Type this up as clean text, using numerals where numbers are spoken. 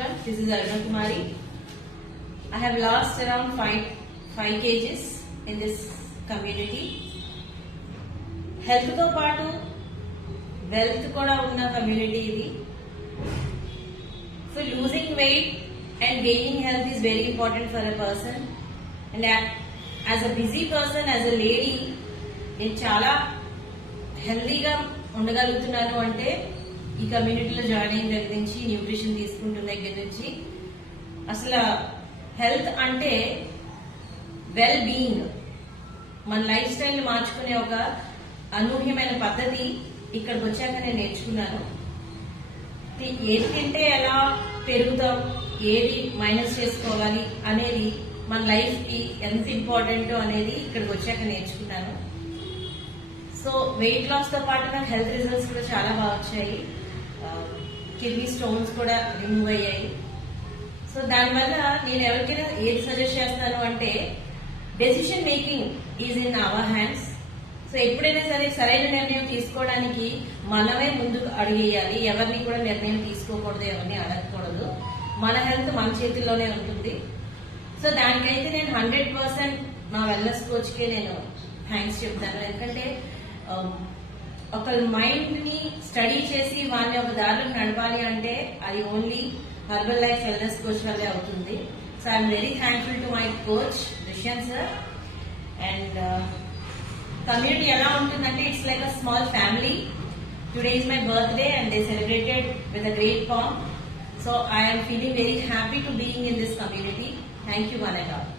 everyone, this is Aruna Kumari. I have lost around 5 kgs in this community. Health to paatu wealth kuda unna community idi. So losing weight and gaining health is very important for a person. And as a busy person, as a lady, నేను చాలా హెల్దీగా ఉండగలుగుతున్నాను అంటే ఈ కమ్యూనిటీలో join అయిన దగ్గర నుంచి, nutrition తీసుకుంటున్న దగ్గర నుంచి. అసలు హెల్త్ అంటే వెల్ బీయింగ్, మన లైఫ్ స్టైల్ మార్చుకునే ఒక అనూహ్యమైన పద్ధతి ఇక్కడికి వచ్చాక నేను నేర్చుకున్నాను. ఏది తింటే ఎలా పెరుగుతాం, ఏది మైనస్ చేసుకోవాలి అనేది మన లైఫ్ కి ఎంత ఇంపార్టెంట్ అనేది ఇక్కడికి వచ్చాక నేర్చుకున్నాను. సో వెయిట్ లాస్ తో పాటు నాకు హెల్త్ రిజల్ట్స్ కూడా చాలా బాగా వచ్చాయి. కిడ్నీ స్టోన్స్ కూడా రిమూవ్ అయ్యాయి. సో దానివల్ల నేను ఎవరికైనా ఏది సజెస్ట్ చేస్తాను అంటే, decision making is in our hands. So ఎప్పుడైనా సరే సరైన నిర్ణయం తీసుకోవడానికి మనమే ముందుకు అడుగేయాలి. ఎవరిని కూడా నిర్ణయం తీసుకోకూడదు, ఎవరిని అడగకూడదు. మన హెల్త్ మన చేతుల్లోనే ఉంటుంది. సో దానికైతే నేను 100% మా వెల్నెస్ కోచ్ కే నేను థ్యాంక్స్ చెప్తాను. ఎందుకంటే ఒకళ్ళ మైండ్ ని స్టడీ చేసి వాళ్ళని ఒక దారిలో నడపాలి అంటే అది only Herbalife wellness coach వల్లే అవుతుంది. So I'm very thankful to my coach Dushyant sir. And community ఎలా ఉంటుందంటే, it's like a small family. Today is my birthday and they celebrated with a great pomp. So I am feeling very happy to being in this community. Thank you, one and all.